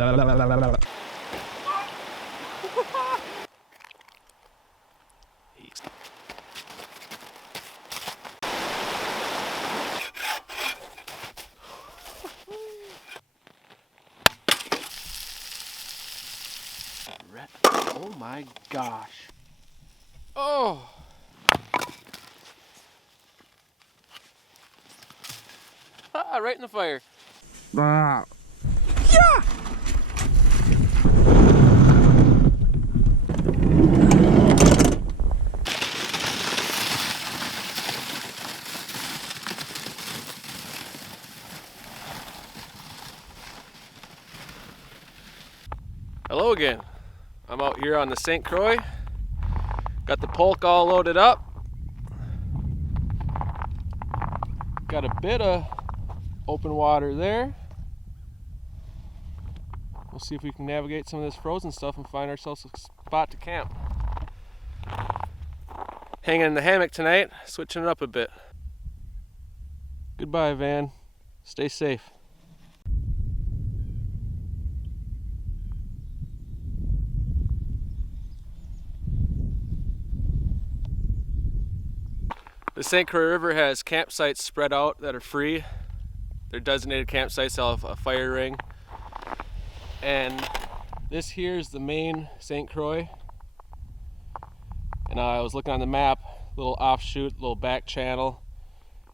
Oh my gosh. Oh. Ah, right in the fire. Ah. Yeah! Hello again. I'm out here on the St. Croix. Got the polk all loaded up. Got a bit of open water there. We'll see if we can navigate some of this frozen stuff and find ourselves a spot to camp. Hanging in the hammock tonight, switching it up a bit. Goodbye, van. Stay safe. The St. Croix River has campsites spread out that are free. They're designated campsites. They'll have a fire ring. And this here is the main St. Croix. And I was looking on the map, little offshoot, little back channel,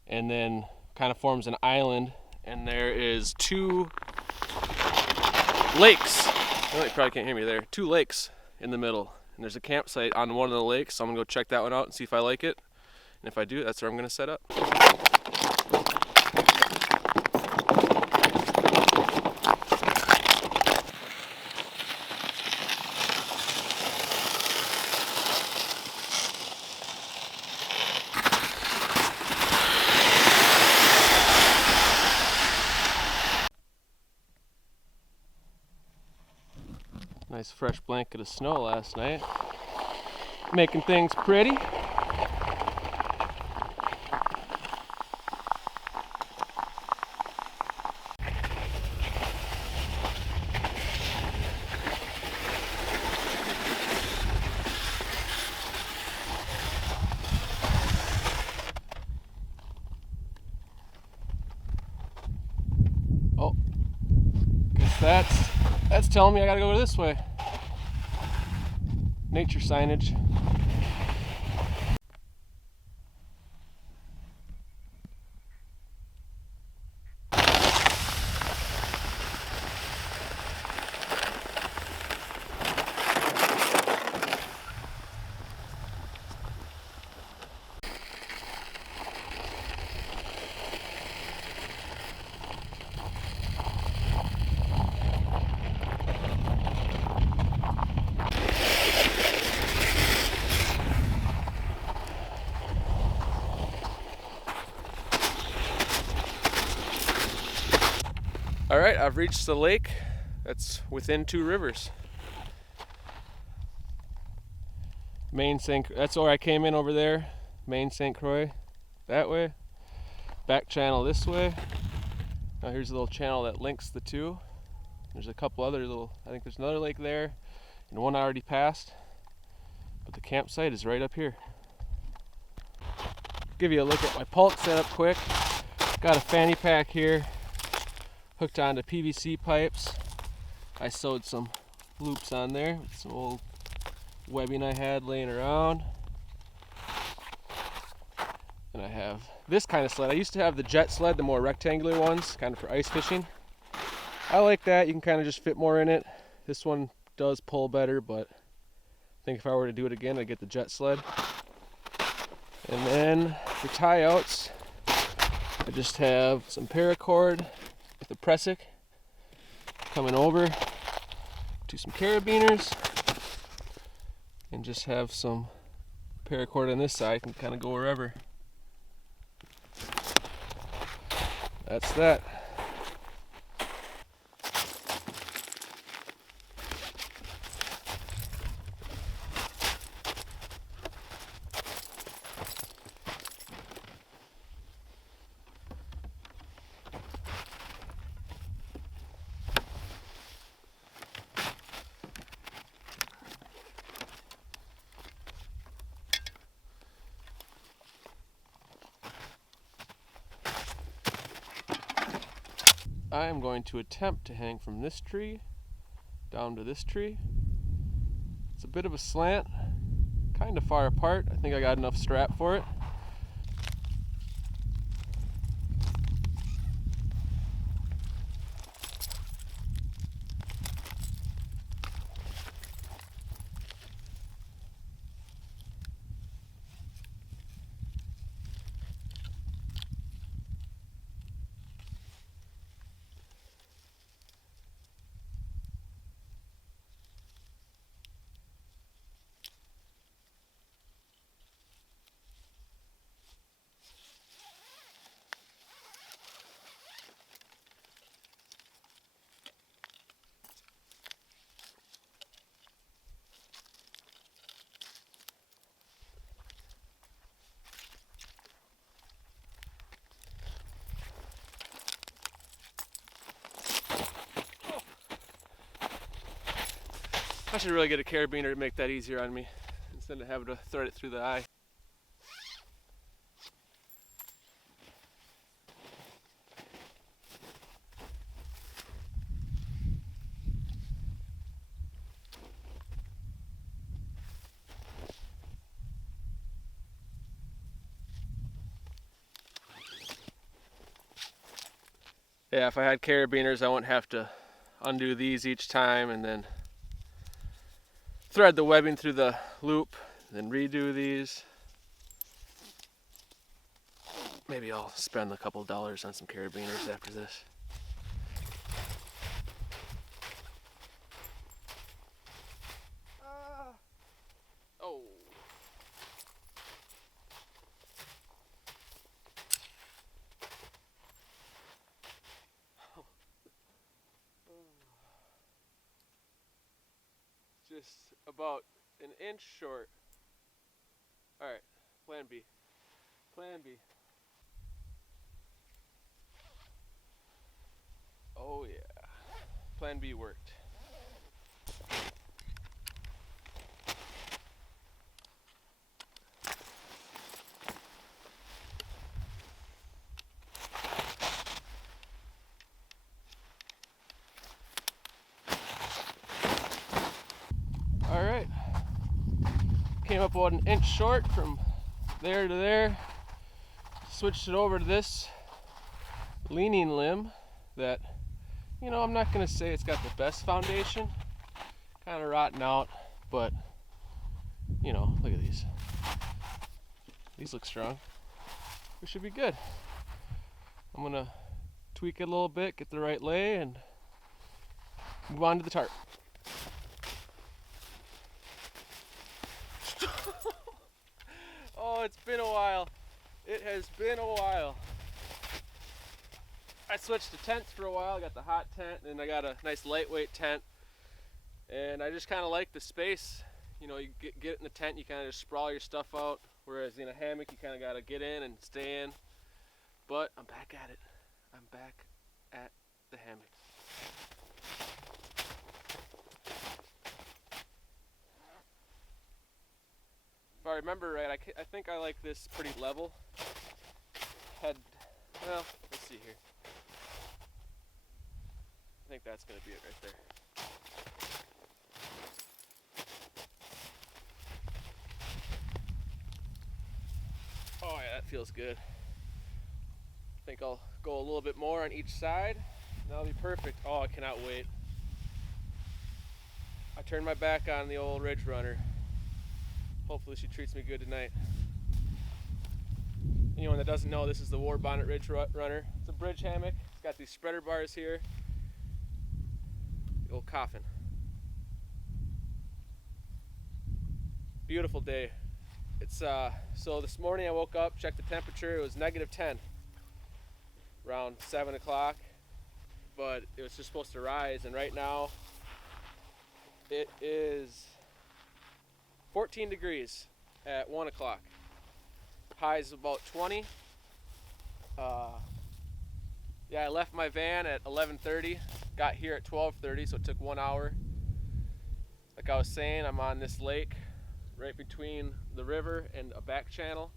and then kind of forms an island. And there is 2 lakes. Well, you probably can't hear me there. 2 lakes in the middle. And there's a campsite on one of the lakes, so I'm gonna go check that one out and see if I like it. And if I do, that's where I'm gonna set up. Nice fresh blanket of snow last night. Making things pretty. Oh, guess that's telling me I gotta go this way. Nature signage. All right, I've reached the lake that's within 2 rivers. That's where I came in over there. Main St. Croix, that way. Back channel this way. Now here's a little channel that links the 2. There's a couple other I think there's another lake there, and one I already passed. But the campsite is right up here. Give you a look at my pulk setup quick. Got a fanny pack here, hooked onto PVC pipes. I sewed some loops on there with some old webbing I had laying around. And I have this kind of sled. I used to have the jet sled, the more rectangular ones, kind of for ice fishing. I like that. You can kind of just fit more in it. This one does pull better, but I think if I were to do it again, I'd get the jet sled. And then for tie outs, I just have some paracord with a pressic coming over to some carabiners, and just have some paracord on this side, can kind of go wherever. That's that. I am going to attempt to hang from this tree down to this tree. It's a bit of a slant, kind of far apart. I think I got enough strap for it. I should really get a carabiner to make that easier on me instead of having to thread it through the eye. Yeah, if I had carabiners, I wouldn't have to undo these each time and then thread the webbing through the loop, then redo these. Maybe I'll spend a couple dollars on some carabiners after this. Oh. Just about an inch short. All right, plan B. Plan B. Oh yeah, plan B worked. All right, came up about an inch short from there to there. Switched it over to this leaning limb that, you know, I'm not gonna say it's got the best foundation, kind of rotting out, but you know, look at these. These look strong. We should be good. I'm gonna tweak it a little bit, get the right lay, and move on to the tarp. Oh, it's been a while. It has been a while. I switched to tents for a while. I got the hot tent, and I got a nice lightweight tent. And I just kind of like the space. You know, you get in the tent, you kind of just sprawl your stuff out. Whereas in a hammock, you kind of got to get in and stay in. But I'm back at it. I'm back at the hammock. If I remember right, I think I like this pretty level. Well, let's see here. I think that's going to be it right there. Oh yeah, that feels good. I think I'll go a little bit more on each side. That'll be perfect. Oh, I cannot wait. I turned my back on the old Ridge Runner. Hopefully she treats me good tonight. Anyone that doesn't know, this is the Warbonnet Ridge Runner. It's a bridge hammock. It's got these spreader bars here. The old coffin. Beautiful day. It's so this morning I woke up, checked the temperature. It was -10 around 7 o'clock, but it was just supposed to rise, and right now it is 14 degrees at 1 o'clock. High is about 20. Yeah, I left my van at 11:30, got here at 12:30, so it took 1 hour. Like I was saying, I'm on this lake right between the river and a back channel.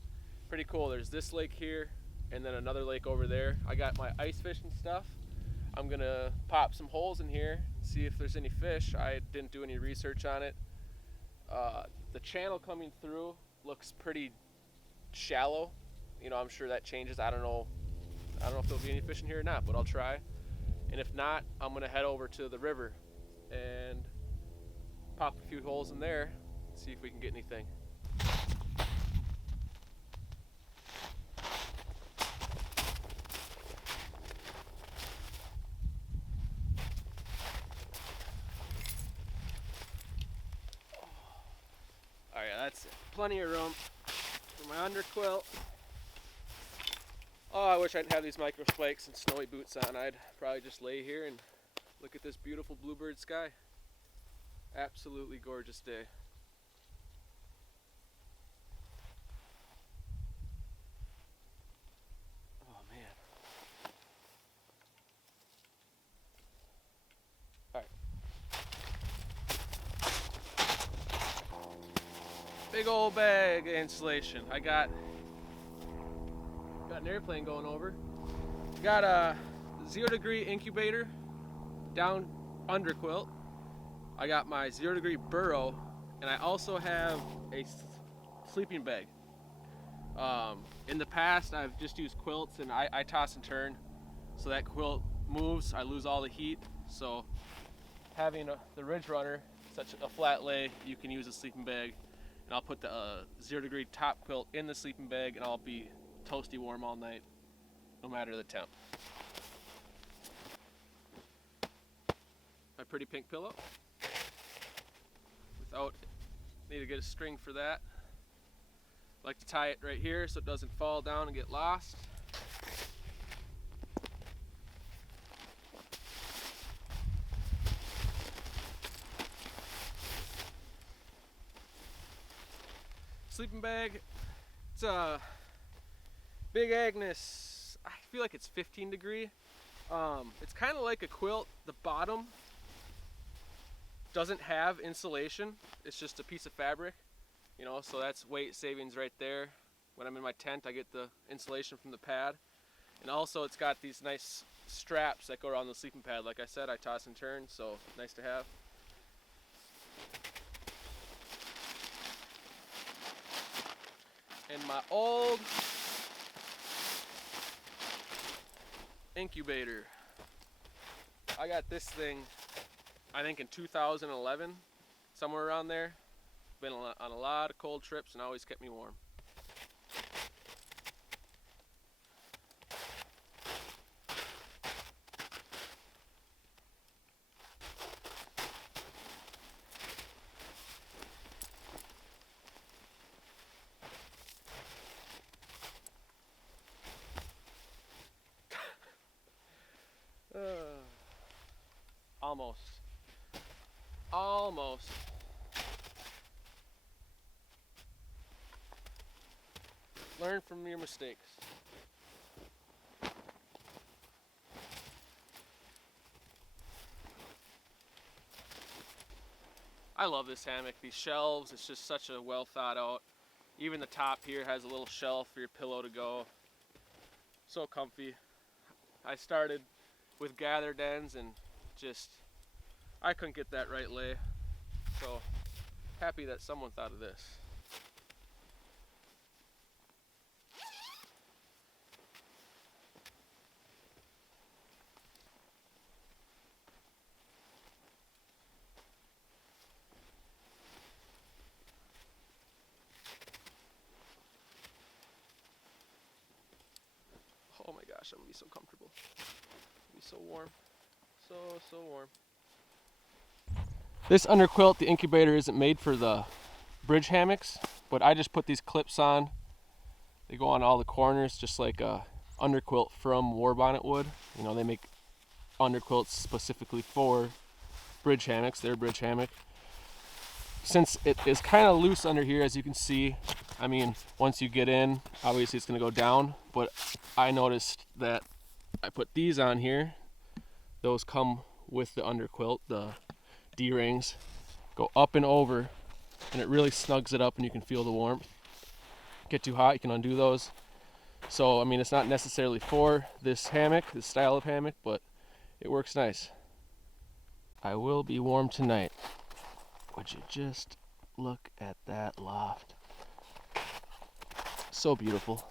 Pretty cool. There's this lake here and then another lake over there. I got my ice fishing stuff. I'm gonna pop some holes in here and see if there's any fish. I didn't do any research on it. The channel coming through looks pretty shallow. You know, I'm sure that changes. I don't know if there'll be any fish in here or not, but I'll try. And if not, I'm gonna head over to the river and pop a few holes in there, see if we can get anything. Oh yeah, that's it. Plenty of room for my underquilt. Oh, I wish I'd have these micro spikes and snowy boots on. I'd probably just lay here and look at this beautiful bluebird sky. Absolutely gorgeous day. Oh man. Alright. Big old bag of insulation. I got an airplane going over. Got a 0-degree incubator down underquilt. I got my 0-degree burrow, and I also have a sleeping bag. In the past, I've just used quilts, and I toss and turn, so that quilt moves. I lose all the heat. So having the Ridge Runner, such a flat lay, you can use a sleeping bag, and I'll put the 0-degree top quilt in the sleeping bag, and I'll be toasty warm all night, no matter the temp. My pretty pink pillow. Need to get a string for that. I like to tie it right here so it doesn't fall down and get lost. Sleeping bag, it's a Big Agnes, I feel like it's 15 degree. It's kind of like a quilt. The bottom doesn't have insulation. It's just a piece of fabric, you know, so that's weight savings right there. When I'm in my tent, I get the insulation from the pad. And also it's got these nice straps that go around the sleeping pad. Like I said, I toss and turn, so nice to have. And my old incubator. I got this thing, I think in 2011, somewhere around there. Been on a lot of cold trips and always kept me warm. Almost. Learn from your mistakes. I love this hammock. These shelves, it's just such a well thought out. Even the top here has a little shelf for your pillow to go. So comfy. I started with gathered ends and just, I couldn't get that right lay. So happy that someone thought of this. Oh my gosh, I'm gonna be so comfortable. It'll be so warm. So warm. This underquilt, the incubator isn't made for the bridge hammocks, but I just put these clips on. They go on all the corners, just like a underquilt from Warbonnet would. You know, they make underquilts specifically for bridge hammocks, their bridge hammock. Since it is kind of loose under here, as you can see, I mean, once you get in, obviously it's gonna go down, but I noticed that I put these on here. Those come with the underquilt, the D-rings, go up and over, and it really snugs it up and you can feel the warmth. Get too hot, you can undo those. So, I mean, it's not necessarily for this hammock, this style of hammock, but it works nice. I will be warm tonight. Would you just look at that loft? So beautiful.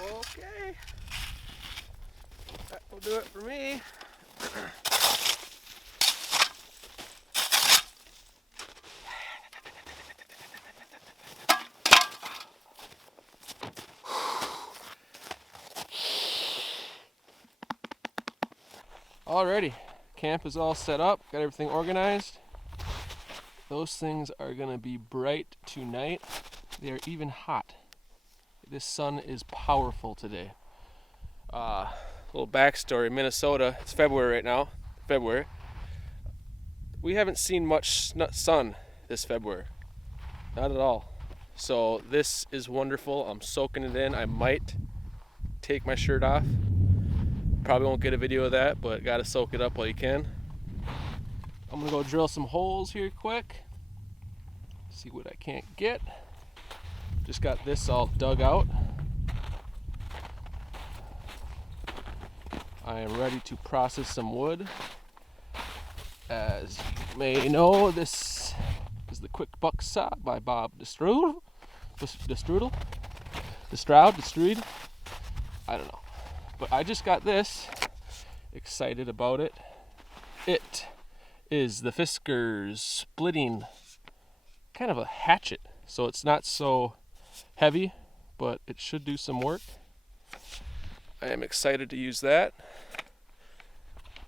Okay, that will do it for me. Alrighty, camp is all set up, got everything organized. Those things are gonna be bright tonight. They are even hot. This sun is powerful today. Little backstory, Minnesota, it's February right now, February. We haven't seen much sun this February, not at all. So this is wonderful, I'm soaking it in. I might take my shirt off. Probably won't get a video of that, but gotta soak it up while you can. I'm gonna go drill some holes here quick. See what I can't get. Just got this all dug out. I am ready to process some wood. As you may know, this is the Quick Buck Saw by Bob DeStrood. I don't know. But I just got this. Excited about it. It is the Fisker's splitting, kind of a hatchet. So it's not so heavy, but it should do some work. I am excited to use that.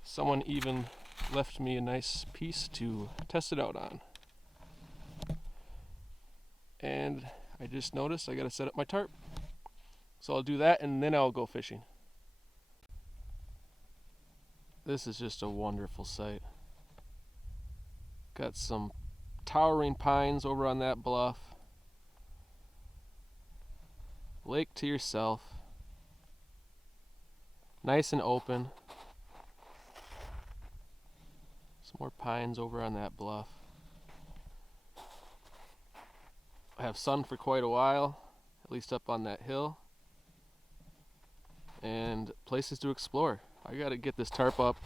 Someone even left me a nice piece to test it out on. And I just noticed I gotta set up my tarp. So I'll do that and then I'll go fishing. This is just a wonderful sight. Got some towering pines over on that bluff. Lake to yourself. Nice and open. Some more pines over on that bluff. I have sun for quite a while, at least up on that hill. And places to explore. I gotta get this tarp up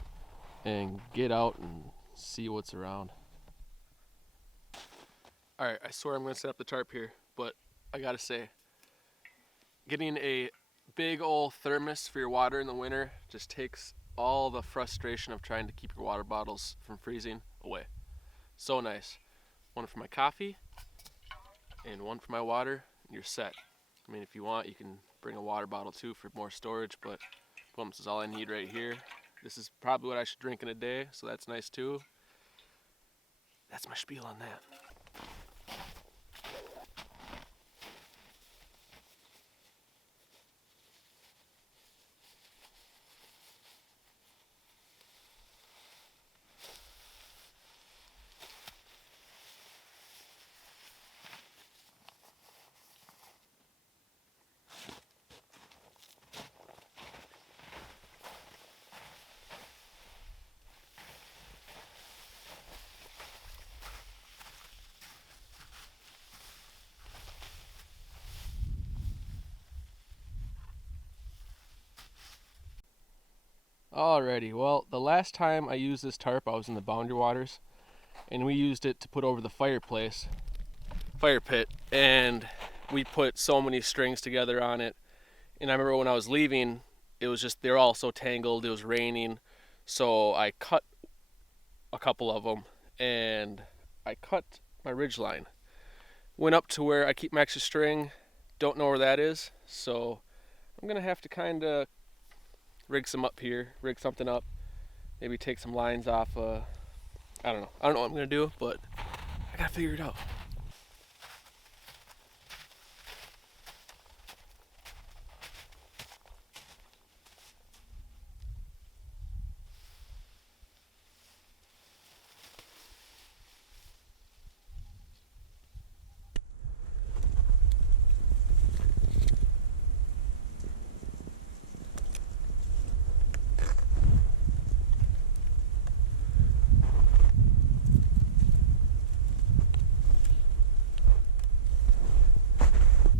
and get out and see what's around. Alright, I swear I'm gonna set up the tarp here, but I gotta say, getting a big old thermos for your water in the winter just takes all the frustration of trying to keep your water bottles from freezing away. So nice. One for my coffee and one for my water, and you're set. I mean, if you want, you can bring a water bottle too for more storage, but boom, this is all I need right here. This is probably what I should drink in a day, so that's nice too. That's my spiel on that. Alrighty, well, the last time I used this tarp, I was in the Boundary Waters, and we used it to put over the fire pit, and we put so many strings together on it. And I remember when I was leaving, it was just, they were all so tangled, it was raining. So I cut a couple of them, and I cut my ridge line. Went up to where I keep my extra string. Don't know where that is, so I'm gonna have to kind of rig something up, maybe take some lines off. I don't know what I'm gonna do, but I gotta figure it out.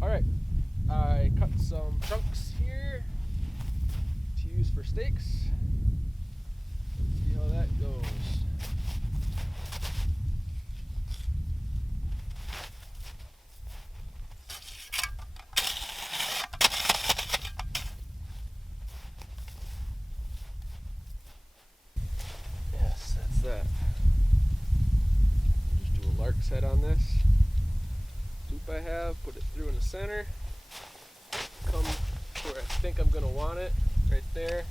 Alright, I cut some chunks here to use for steaks. Let's see how that goes. Yes, that's that. Just do a lark's head on this. Loop I have, put it through in the center. Come to where I think I'm gonna want it, right there.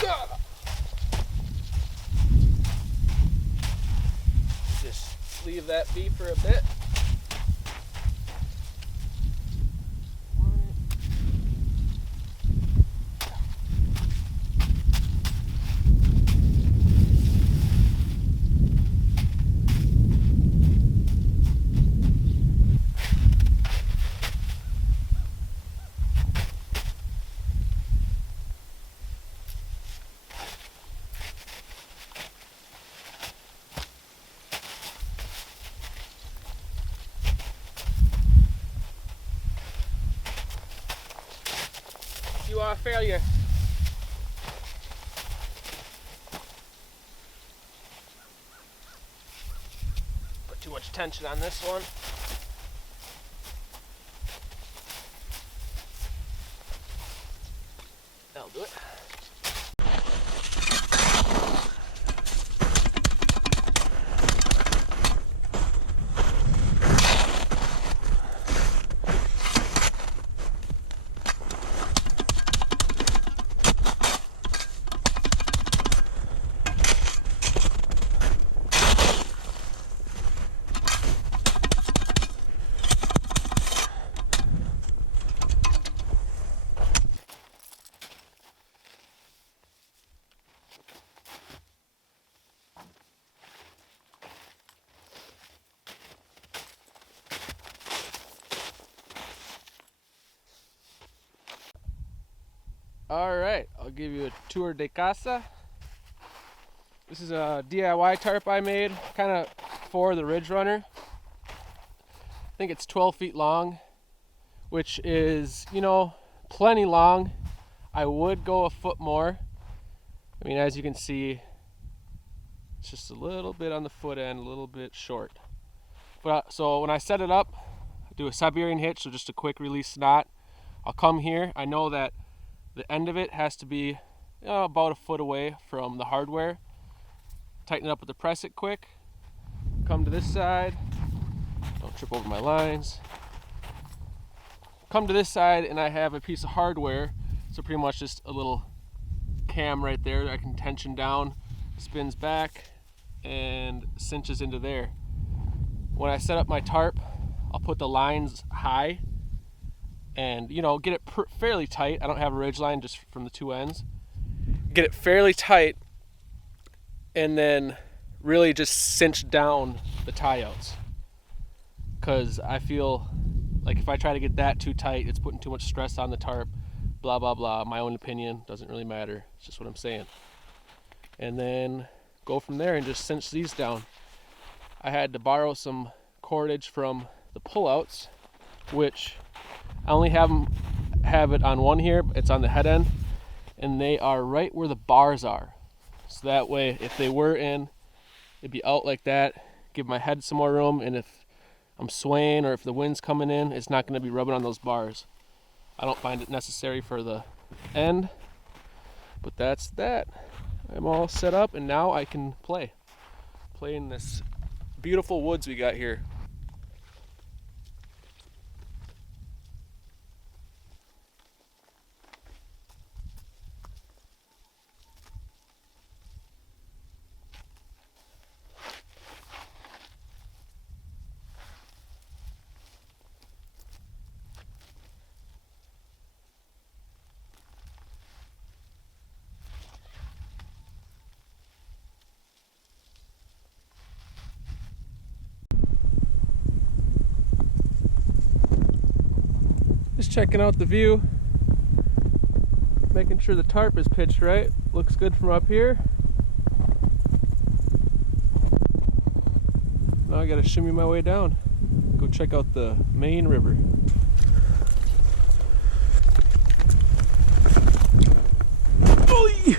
Gah! Just leave that be for a bit. You are a failure. Put too much tension on this one. That'll do it. Alright, I'll give you a tour de casa. This is a DIY tarp I made, kind of for the Ridge Runner. I think it's 12 feet long, which is, plenty long. I would go a foot more. I mean, as you can see, it's just a little bit on the foot end, a little bit short. But so when I set it up, I do a Siberian hitch, so just a quick release knot. I'll come here. I know that the end of it has to be about a foot away from the hardware. Tighten it up with the press it quick. Come to this side. Don't trip over my lines. Come to this side and I have a piece of hardware. So pretty much just a little cam right there that I can tension down, spins back and cinches into there. When I set up my tarp, I'll put the lines high and get it fairly tight. I don't have a ridge line, just from the two ends. Get it fairly tight and then really just cinch down the tie outs, because I feel like if I try to get that too tight, it's putting too much stress on the tarp. Blah blah blah. My own opinion, doesn't really matter. It's just what I'm saying. And then go from there and just cinch these down. I had to borrow some cordage from the pullouts, which I only have it on one here. It's on the head end, and they are right where the bars are. So that way, if they were in, it'd be out like that. Give my head some more room, and if I'm swaying or if the wind's coming in, it's not going to be rubbing on those bars. I don't find it necessary for the end. But that's that. I'm all set up, and now I can play in this beautiful woods we got here. Just checking out the view, making sure the tarp is pitched right. Looks good from up here. Now I gotta shimmy my way down, go check out the main river. Oy!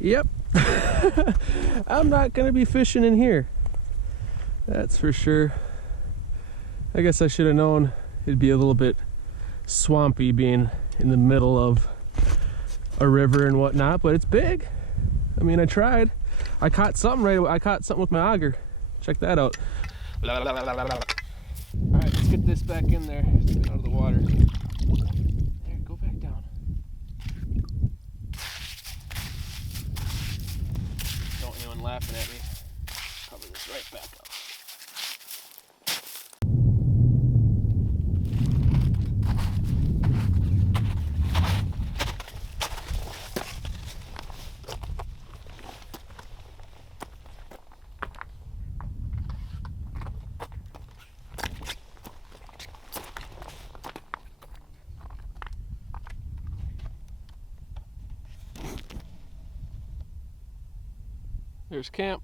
Yep. I'm not gonna be fishing in here, that's for sure. I guess I should have known it'd be a little bit swampy being in the middle of a river and whatnot, but it's big. I mean, I tried. I caught something right away. I caught something with my auger. Check that out. All right, let's get this back in there. Let's get out of the water. There, go back down. Don't anyone laughing at me. Cover this right back up. There's camp.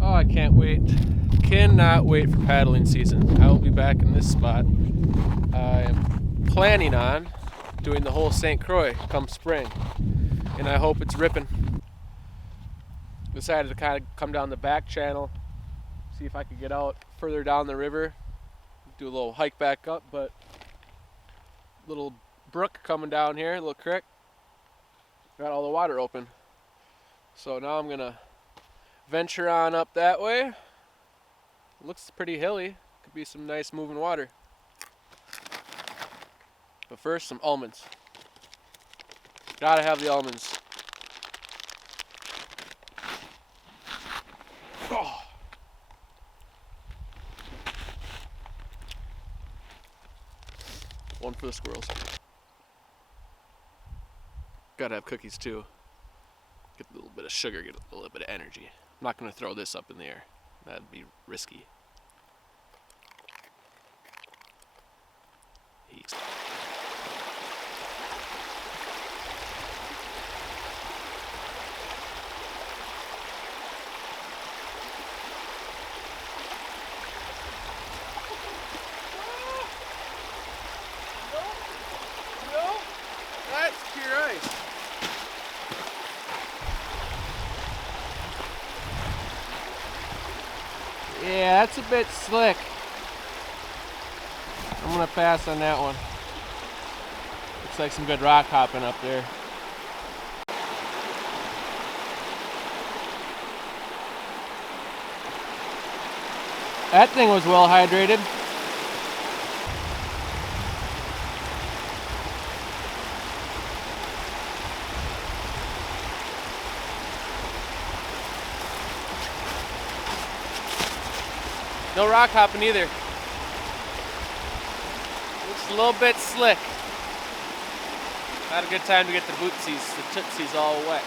Oh, I can't wait. Cannot wait for paddling season. I will be back in this spot. I am planning on doing the whole St. Croix come spring, and I hope it's ripping. Decided to kind of come down the back channel, see if I could get out further down the river, do a little hike back up, but little brook coming down here, a little creek, got all the water open. So now I'm gonna venture on up that way. It looks pretty hilly, could be some nice moving water. But first, some almonds. Gotta have the almonds. Oh. One for the squirrels. Gotta have cookies too. Get a little bit of sugar, get a little bit of energy. I'm not gonna throw this up in the air. That'd be risky. He's That's a bit slick. I'm gonna pass on that one. Looks like some good rock hopping up there. That thing was well hydrated. No rock hopping either. Looks a little bit slick. Not a good time to get the bootsies, the tootsies all wet.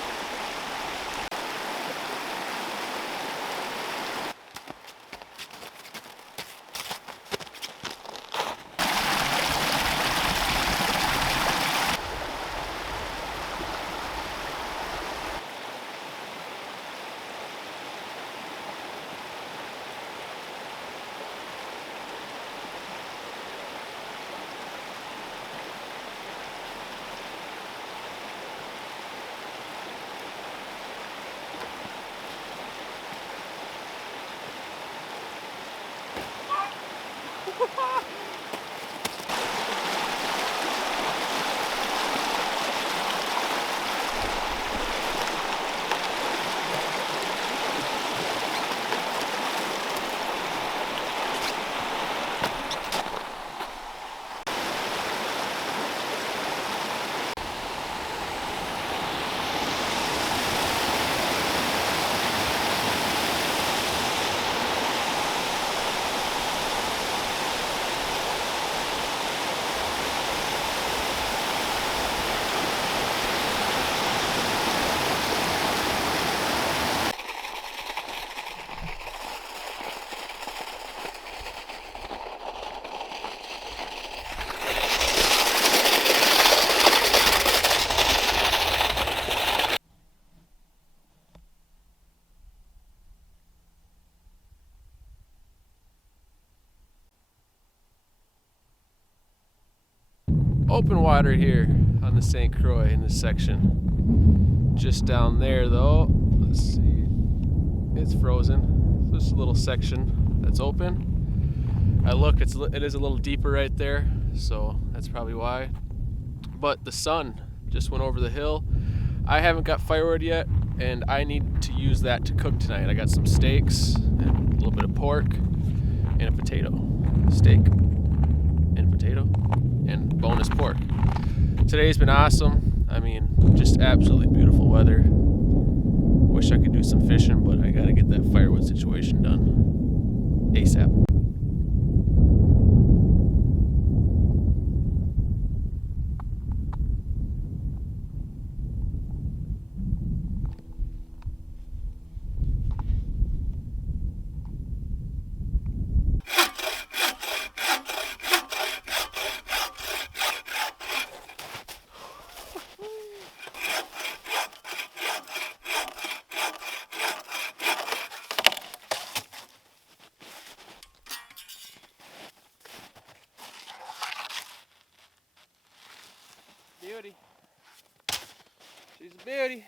Open water here on the St. Croix in this section. Just down there though, let's see, it's frozen. This little section that's open. I looked, it is a little deeper right there, so that's probably why. But the sun just went over the hill. I haven't got firewood yet, and I need to use that to cook tonight. I got some steaks, and a little bit of pork, and a potato. Steak and potato and bonus pork. Today's been awesome. I mean, just absolutely beautiful weather. Wish I could do some fishing, but I gotta get that firewood situation done ASAP. Beauty. She's a beauty.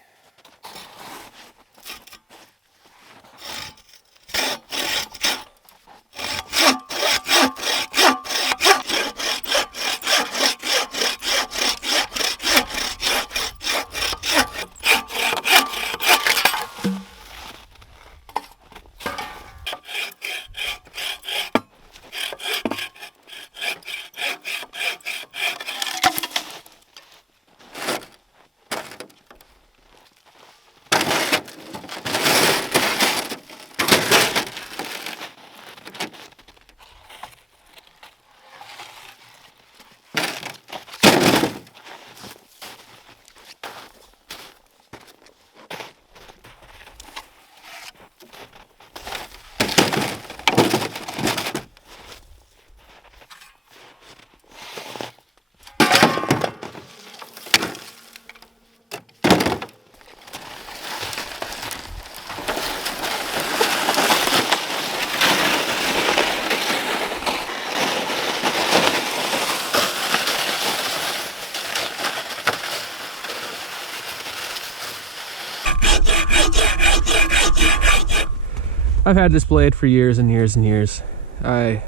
I've had this blade for years and years and years. I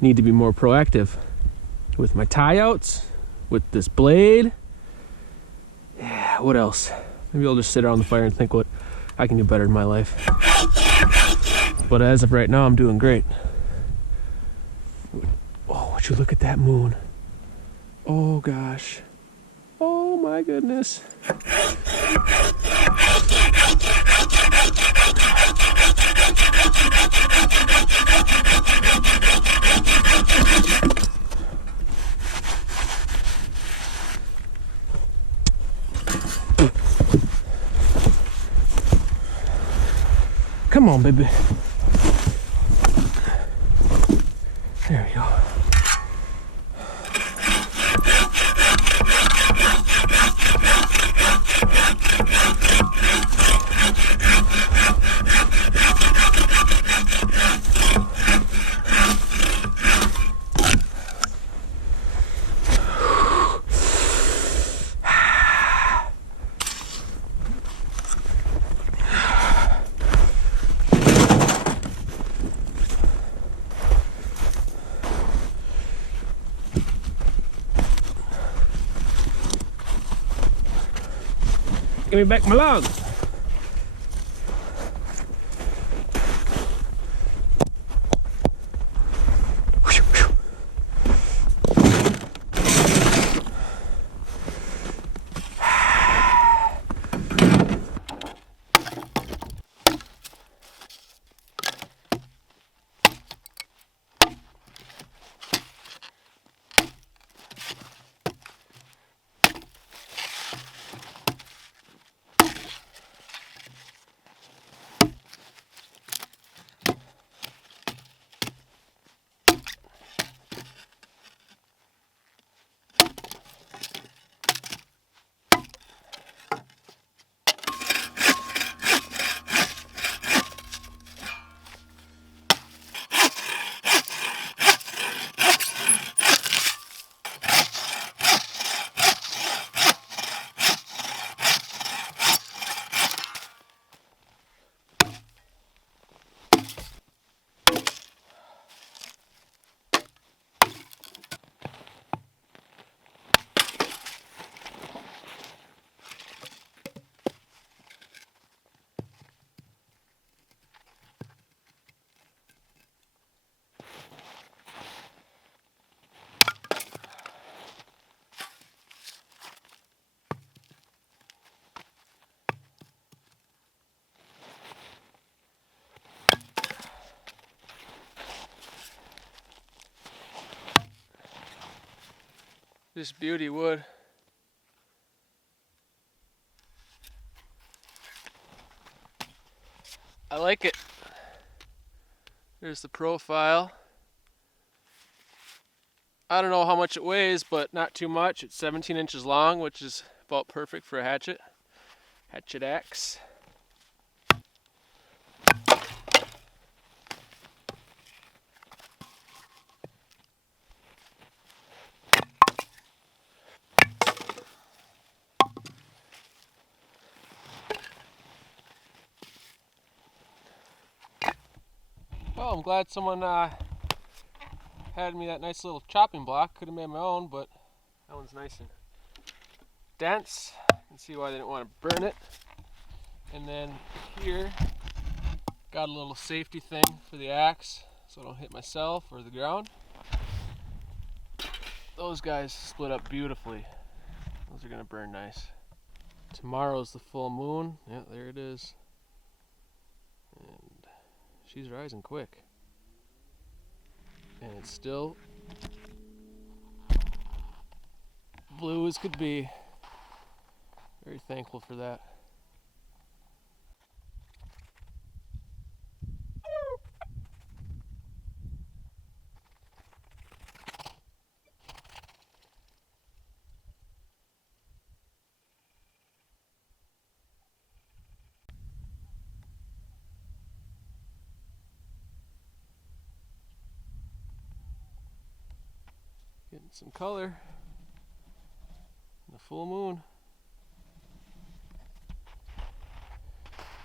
need to be more proactive with my tie outs, with this blade. Yeah, what else? Maybe I'll just sit around the fire and think what I can do better in my life. But as of right now, I'm doing great. Oh, would you look at that moon? Oh gosh. Oh my goodness. Come on, baby. There we go. Give me back my log. This beauty wood. I like it. There's the profile. I don't know how much it weighs, but not too much. It's 17 inches long, which is about perfect for a hatchet axe. Well, I'm glad someone had me that nice little chopping block. Could have made my own, but that one's nice and dense. You can see why they didn't want to burn it. And then here, got a little safety thing for the axe so I don't hit myself or the ground. Those guys split up beautifully. Those are gonna burn nice. Tomorrow's the full moon. Yeah, there it is. And she's rising quick. And it's still blue as could be. Very thankful for that. Getting some color in the full moon.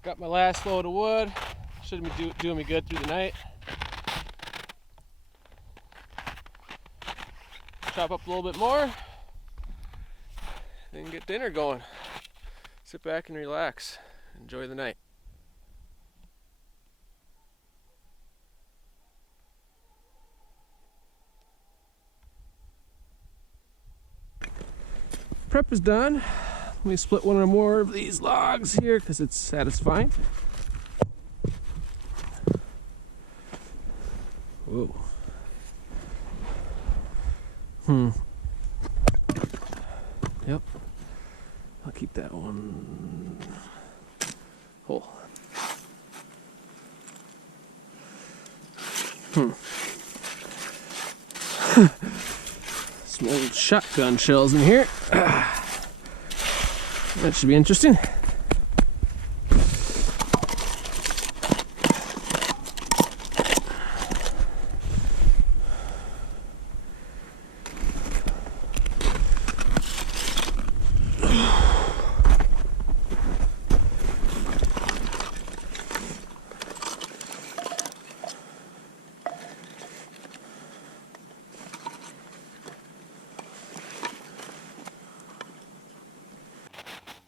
Got my last load of wood. Should be doing me good through the night. Chop up a little bit more, then get dinner going. Sit back and relax. Enjoy the night. Prep is done. Let me split one or more of these logs here because it's satisfying. Whoa. Yep. I'll keep that one whole. Some old shotgun shells in here. That should be interesting.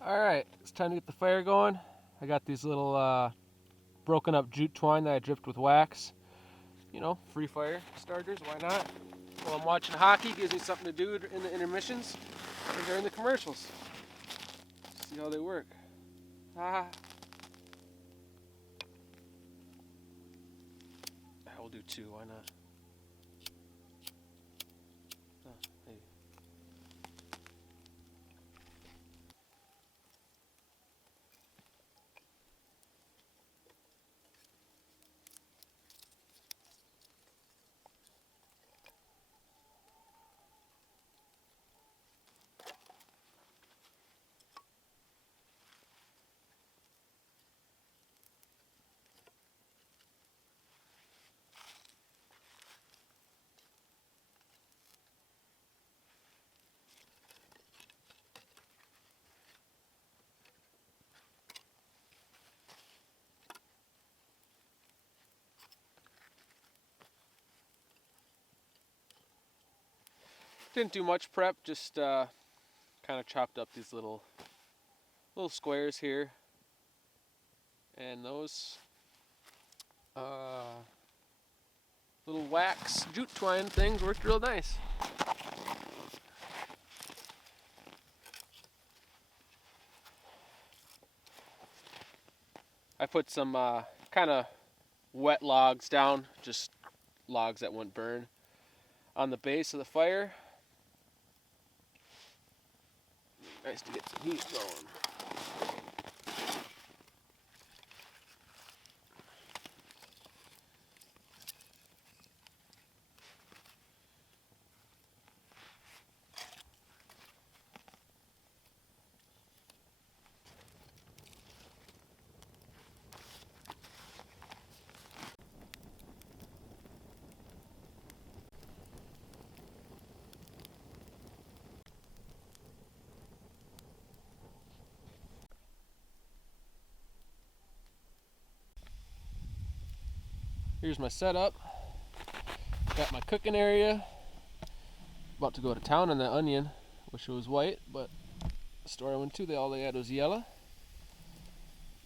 Alright, it's time to get the fire going. I got these little broken up jute twine that I dripped with wax. You know, free fire starters, why not? While I'm watching hockey, gives me something to do in the intermissions or during the commercials. See how they work. I will do two, why not? Maybe. Didn't do much prep, just kind of chopped up these little squares here, and those little wax jute twine things worked real nice. I put some kind of wet logs down, just logs that wouldn't burn, on the base of the fire. Nice to get some heat going. Here's my setup. Got my cooking area. About to go to town on that onion. Wish it was white, but the store I went to, all they had was yellow.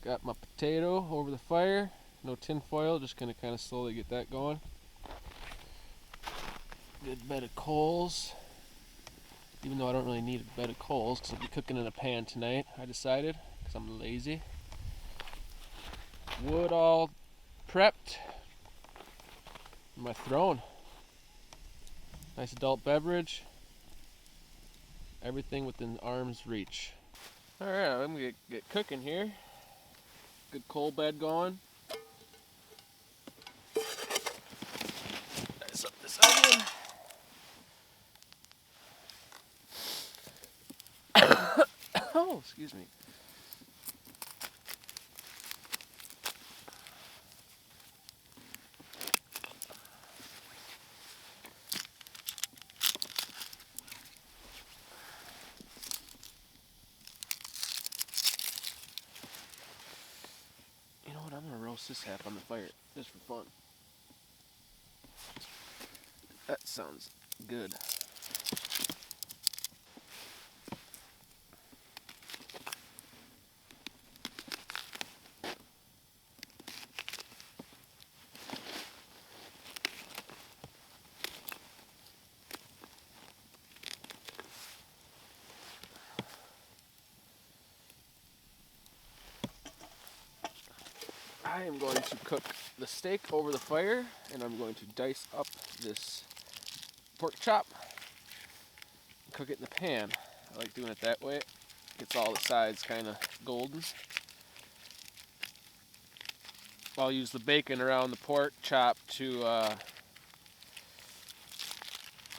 Got my potato over the fire. No tin foil, just gonna kind of slowly get that going. Good bed of coals. Even though I don't really need a bed of coals, because I'll be cooking in a pan tonight, I decided, because I'm lazy. Wood all prepped. My throne. Nice adult beverage. Everything within arm's reach. Alright, I'm gonna get cooking here. Good coal bed going. Dice up this onion. Oh, excuse me. toast this half on the fire, just for fun. That sounds good. I am going to cook the steak over the fire, and I'm going to dice up this pork chop, cook it in the pan. I like doing it that way. Gets all the sides kind of golden. I'll use the bacon around the pork chop to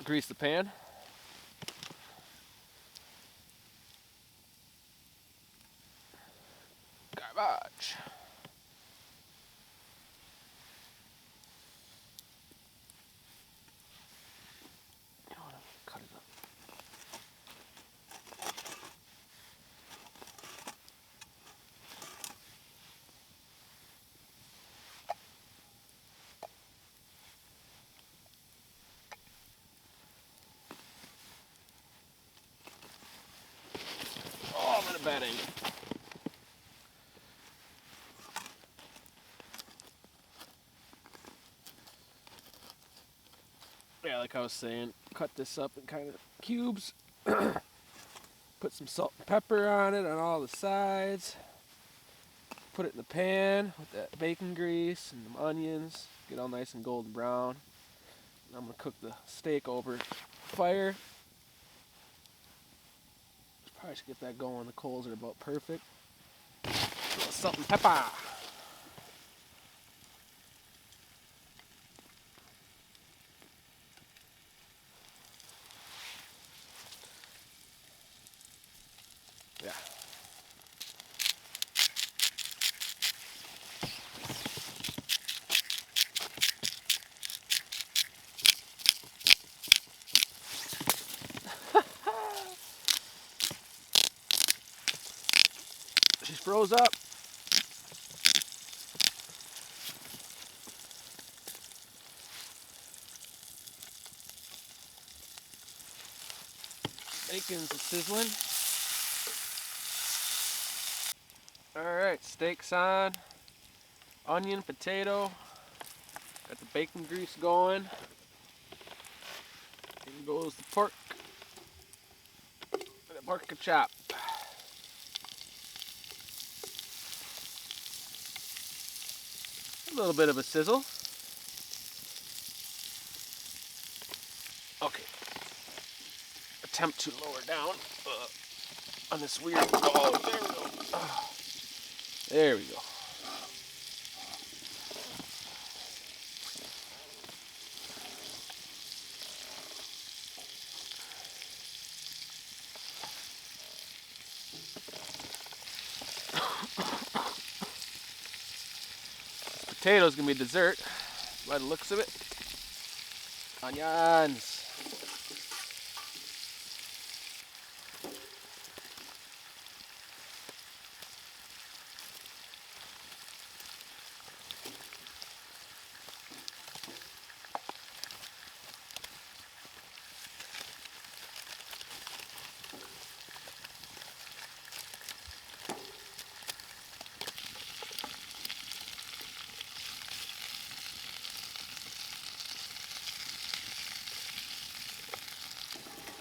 grease the pan. Garbage. Cut it up. Oh, I'm at a bad angle. Yeah, like I was saying, cut this up in kind of cubes. Put some salt and pepper on it on all the sides. Put it in the pan with that bacon grease and the onions. Get all nice and golden brown. And I'm going to cook the steak over fire. Probably should get that going. The coals are about perfect. A little salt and pepper. Yeah. She's froze up. Bacon's sizzling. Alright, steak's on. Onion, potato. Got the bacon grease going. In goes the pork. The pork chop. A little bit of a sizzle. Okay. Attempt to lower down on this weird. Oh, there we go. Oh, there we go. Potatoes gonna be dessert by the looks of it. Onions.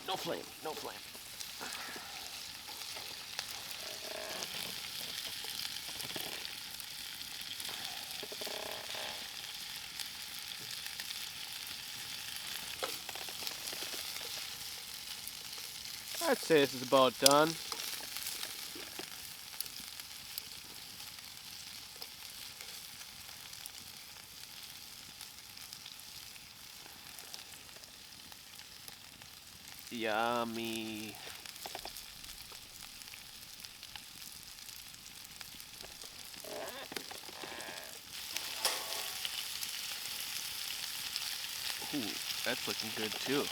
No flame, no flame. I'd say this is about done. Yummy. Ooh, that's looking good too.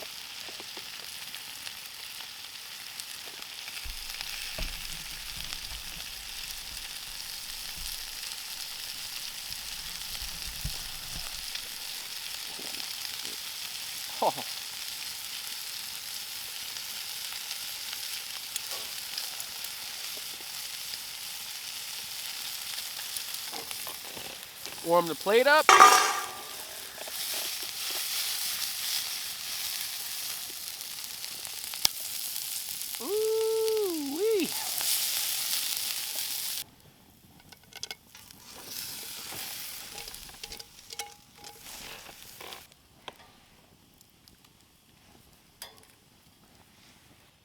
Warm the plate up. Ooh-wee.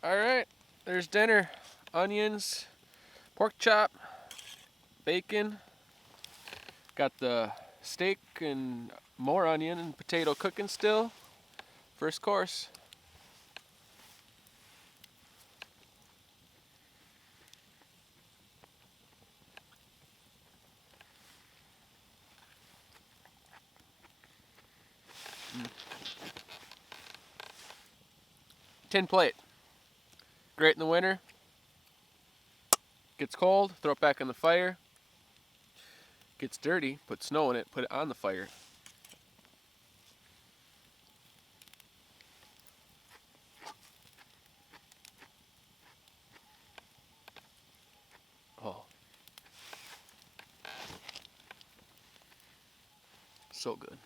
All right, there's dinner. Onions, pork chop, bacon. Got the steak and more onion and potato cooking still. First course. Tin plate. Great in the winter. Gets cold, throw it back in the fire. Gets dirty, put snow in it, put it on the fire. Oh. So good.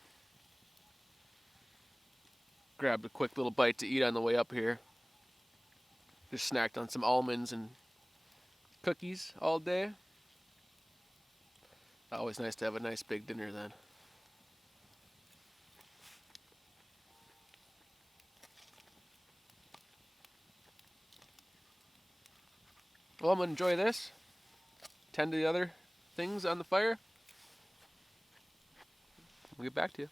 Grabbed a quick little bite to eat on the way up here. Just snacked on some almonds and cookies all day. Always nice to have a nice big dinner then. Well, I'm gonna enjoy this. Tend to the other things on the fire. We'll get back to you.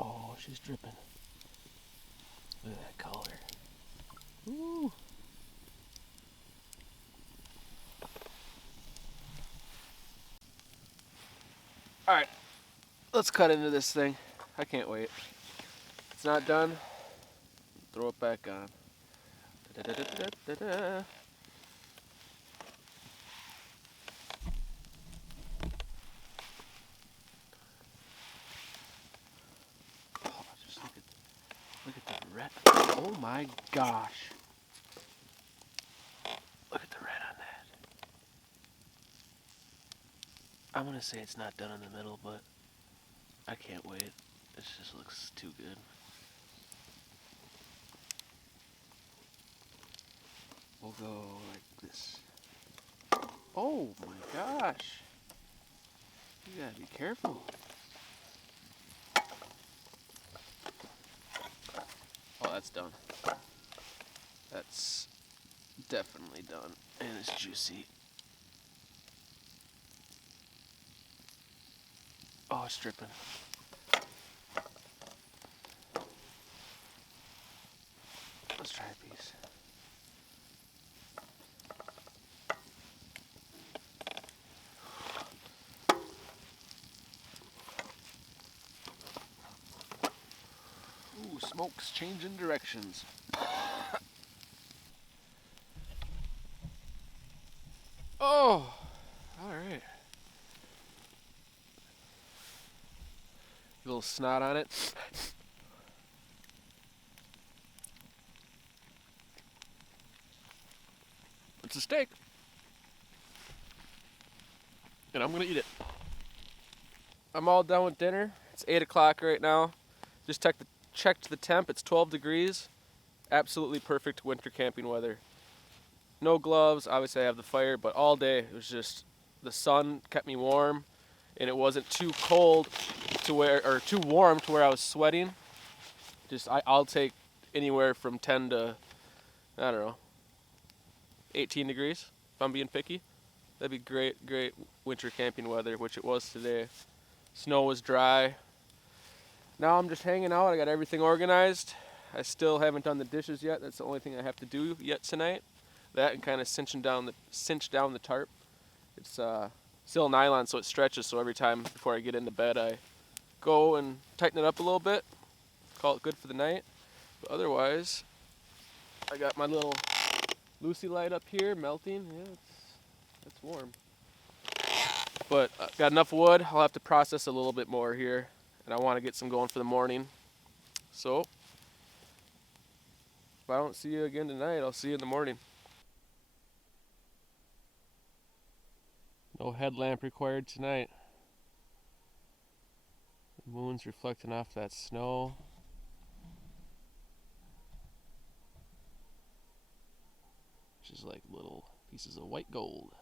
Oh, she's dripping. Look at that color. Ooh. All right, let's cut into this thing. I can't wait. It's not done. Throw it back on. Da-da-da-da-da-da. Oh, just look at the red. Oh my gosh. Look at the red on that. I'm gonna say it's not done in the middle, but I can't wait. This just looks too good. We'll go like this. Oh my gosh. You gotta be careful. Oh, that's done. That's definitely done. And it's juicy. Oh, it's dripping. Let's try a piece. Ooh, smoke's changing directions. Oh, all right. A little snot on it. It's a steak. And I'm gonna eat it. I'm all done with dinner. It's 8 o'clock right now. Just checked the temp. It's 12 degrees. Absolutely perfect winter camping weather. No gloves. Obviously I have the fire, but all day it was just the sun kept me warm, and it wasn't too cold to where, or too warm to where I was sweating. Just I'll take anywhere from 10 to, I don't know, 18 degrees if I'm being picky. That'd be great winter camping weather, which it was today. Snow was dry. Now I'm just hanging out. I got everything organized. I still haven't done the dishes yet. That's the only thing I have to do yet tonight. That and kind of cinch down the tarp. It's still nylon, so it stretches. So every time before I get into bed, I go and tighten it up a little bit. Call it good for the night. But otherwise, I got my little Lucy light up here melting. Yeah, it's warm. But got enough wood. I'll have to process a little bit more here, and I want to get some going for the morning. So, if I don't see you again tonight, I'll see you in the morning. No headlamp required tonight. The moon's reflecting off that snow. Which is like little pieces of white gold.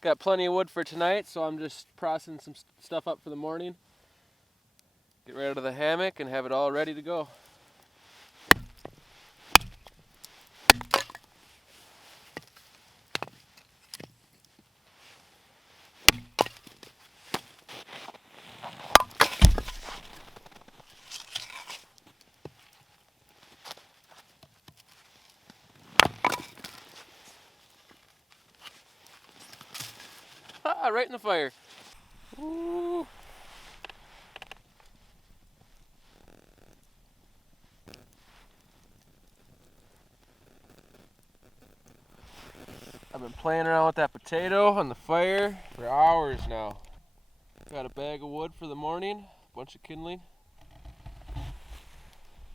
Got plenty of wood for tonight, so I'm just processing some stuff up for the morning. Get rid of the hammock and have it all ready to go. Ah, right in the fire. Ooh. I've been playing around with that potato on the fire for hours now. Got a bag of wood for the morning, a bunch of kindling,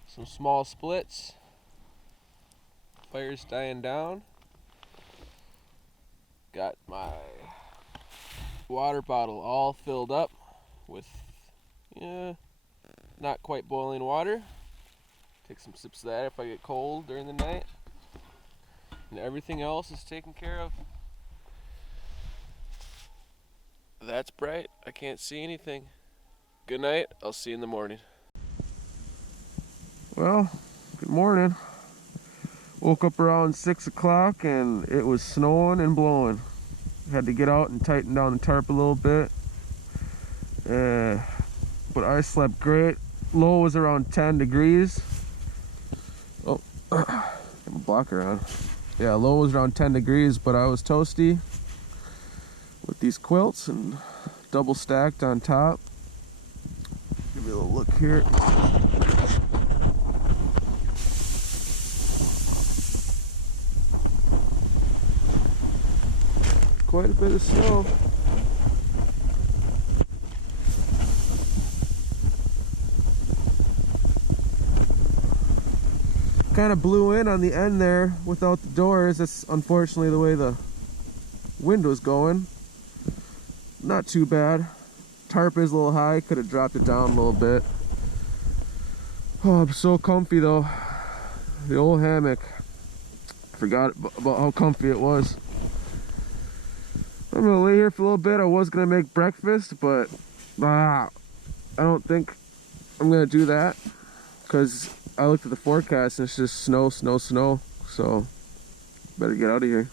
some small splits. Fire's dying down. Got my water bottle all filled up with not quite boiling water. Take some sips of that if I get cold during the night. And everything else is taken care of. That's bright. I can't see anything. Good night. I'll see you in the morning. Well, good morning. Woke up around 6 o'clock and it was snowing and blowing. Had to get out and tighten down the tarp a little bit. But I slept great. Low was around 10 degrees. Oh, got my blocker on. Yeah, low was around 10 degrees, but I was toasty with these quilts and double stacked on top. Give you a little look here. Quite a bit of snow. Kind of blew in on the end there without the doors. That's unfortunately the way the wind was going. Not too bad. Tarp is a little high, could have dropped it down a little bit. Oh, I'm so comfy though. The old hammock. Forgot about how comfy it was. I'm gonna lay here for a little bit. I was gonna make breakfast, but I don't think I'm gonna do that because I looked at the forecast and it's just snow, snow, snow. So better get out of here.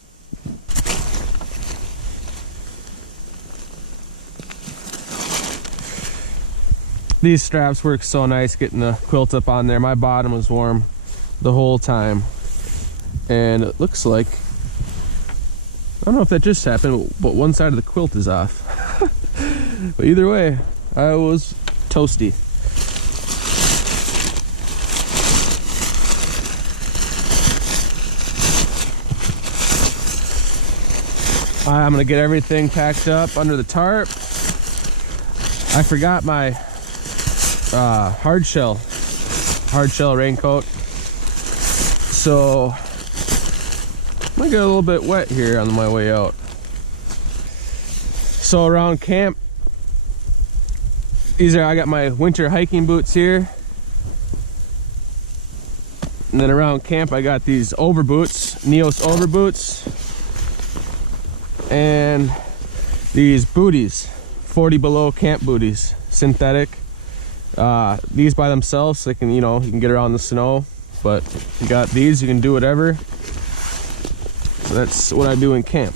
These straps work so nice getting the quilt up on there. My bottom was warm the whole time. And it looks like, I don't know if that just happened, but one side of the quilt is off. But either way, I was toasty. I'm gonna get everything packed up under the tarp. I forgot my hard shell raincoat, so I might get a little bit wet here on my way out. So around camp, I got my winter hiking boots here, and then around camp I got these overboots, Neos overboots, and these booties 40 below camp booties, synthetic. These by themselves, they can, you know, you can get around the snow, but you got these, you can do whatever. So that's what I do in camp.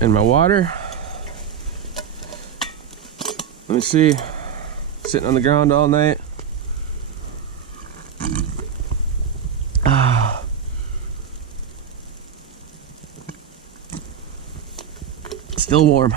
And my water, let me see, sitting on the ground all night. Still warm.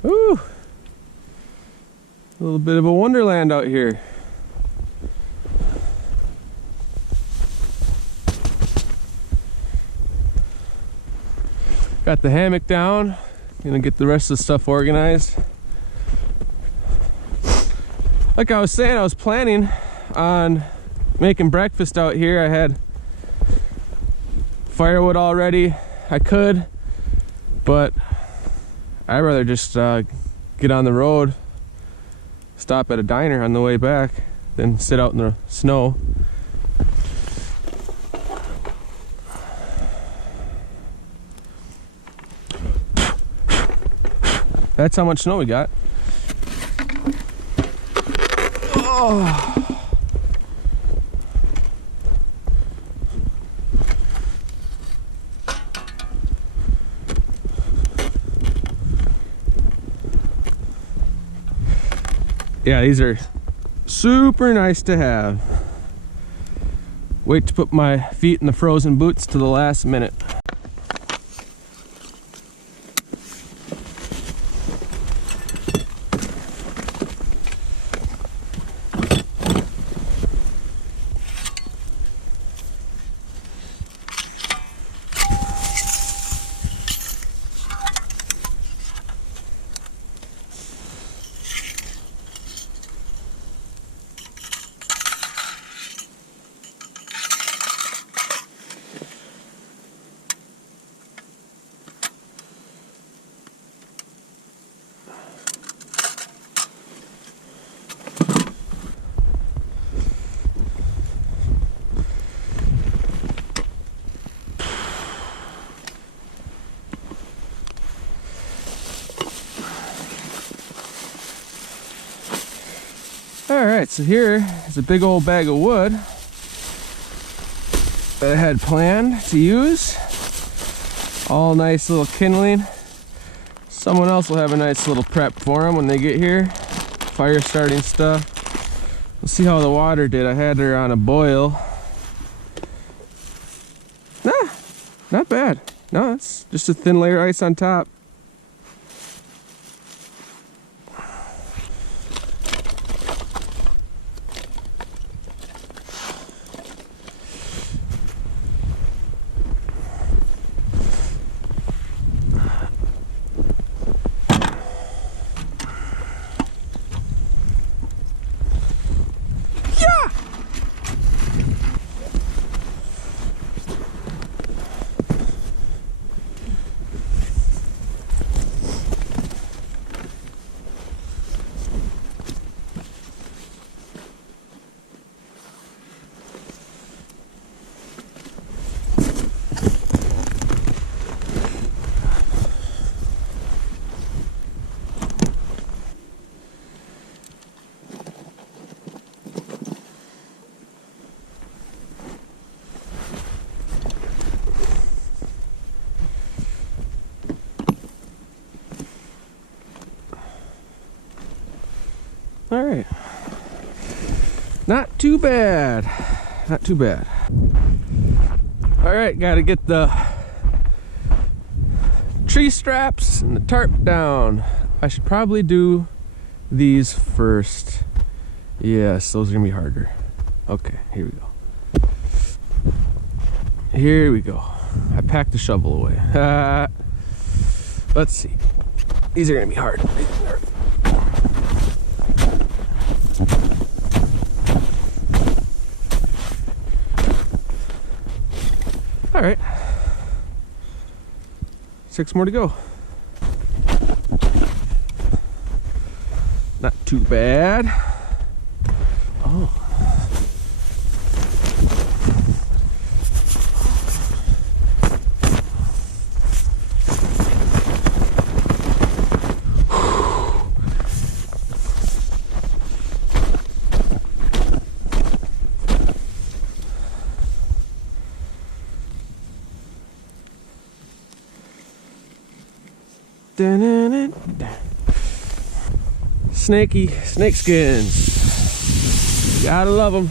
Woo! A little bit of a wonderland out here. Got the hammock down. Gonna get the rest of the stuff organized. Like I was saying, I was planning on making breakfast out here. I had firewood already. I could, but I'd rather just get on the road, stop at a diner on the way back, than sit out in the snow. That's how much snow we got. Oh. Yeah, these are super nice to have. Wait to put my feet in the frozen boots to the last minute. Alright, so here is a big old bag of wood that I had planned to use. All nice little kindling. Someone else will have a nice little prep for them when they get here. Fire starting stuff. We'll see how the water did. I had her on a boil. Nah, not bad. No, it's just a thin layer of ice on top. All right. Not too bad. Not too bad. All right, gotta get the tree straps and the tarp down. I should probably do these first. Yes, those are gonna be harder. Okay, here we go. Here we go. I packed the shovel away. Let's see. These are gonna be hard. All right. 6 more to go. Not too bad. Oh. Snake skins. Gotta love them.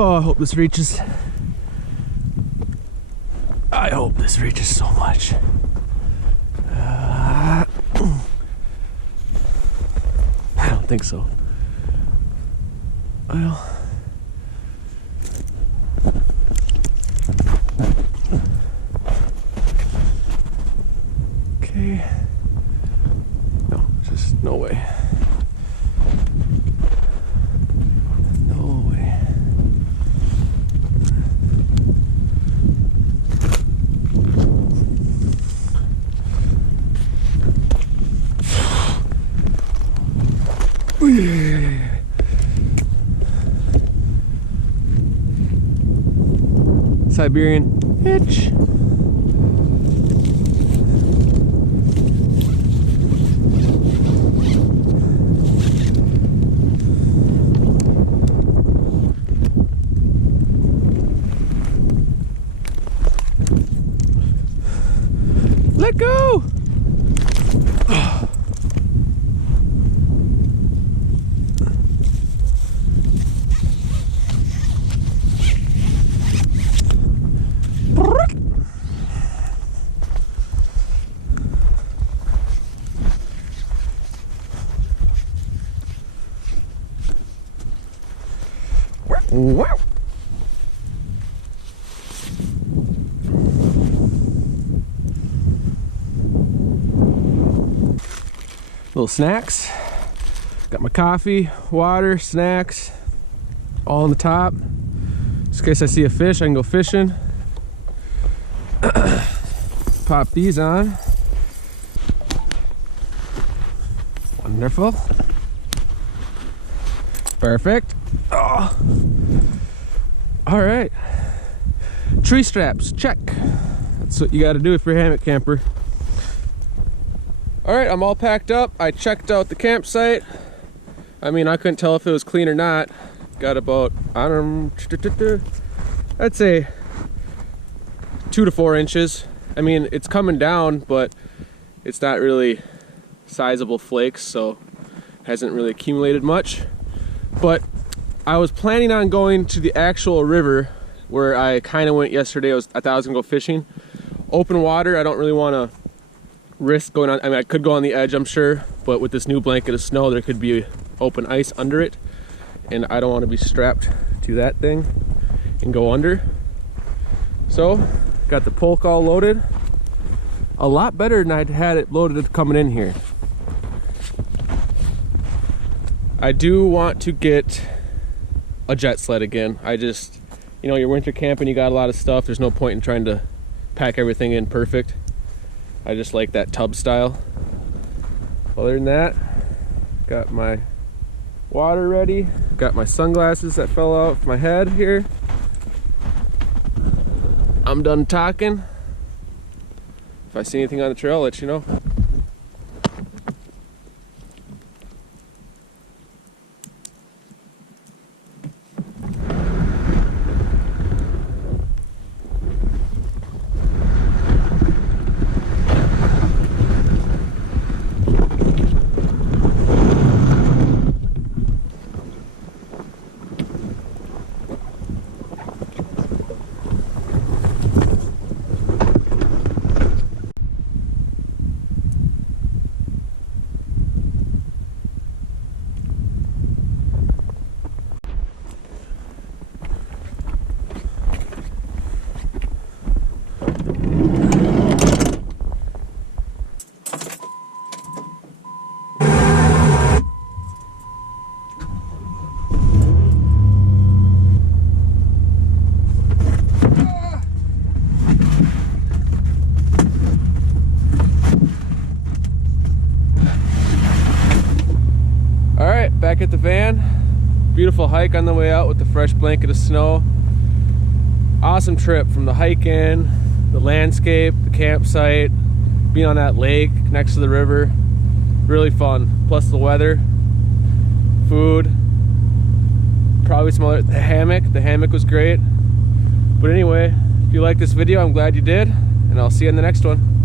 Oh, I hope this reaches. I hope this reaches so much. I don't think so. Well, okay. No, just no way. Siberian hitch. Let go. Wow. Little snacks. Got my coffee, water, snacks, all on the top. Just in case I see a fish, I can go fishing. Pop these on. Wonderful. Perfect. Oh. All right. Tree straps, check. That's what you got to do if you're a hammock camper. All right, I'm all packed up. I checked out the campsite. I mean, I couldn't tell if it was clean or not. Got about, I'd say 2 to 4 inches. I mean, it's coming down, but it's not really sizable flakes, so hasn't really accumulated much. But I was planning on going to the actual river where I kind of went yesterday. I thought I was gonna go fishing. Open water, I don't really want to risk going on. I mean, I could go on the edge, I'm sure, but with this new blanket of snow, there could be open ice under it, and I don't want to be strapped to that thing and go under. So, got the polk all loaded. A lot better than I'd had it loaded coming in here. I do want to get a jet sled again. I just, you know, you're winter camping, you got a lot of stuff. There's no point in trying to pack everything in perfect. I just like that tub style. Other than that, got my water ready. Got my sunglasses that fell off my head here. I'm done talking. If I see anything on the trail, I'll let you know. Back at the van. Beautiful hike on the way out with the fresh blanket of snow. Awesome trip from the hike in, the landscape, the campsite, being on that lake next to the river. Really fun. Plus the weather, food, probably some other, the hammock. The hammock was great. But anyway, if you like this video, I'm glad you did, and I'll see you in the next one.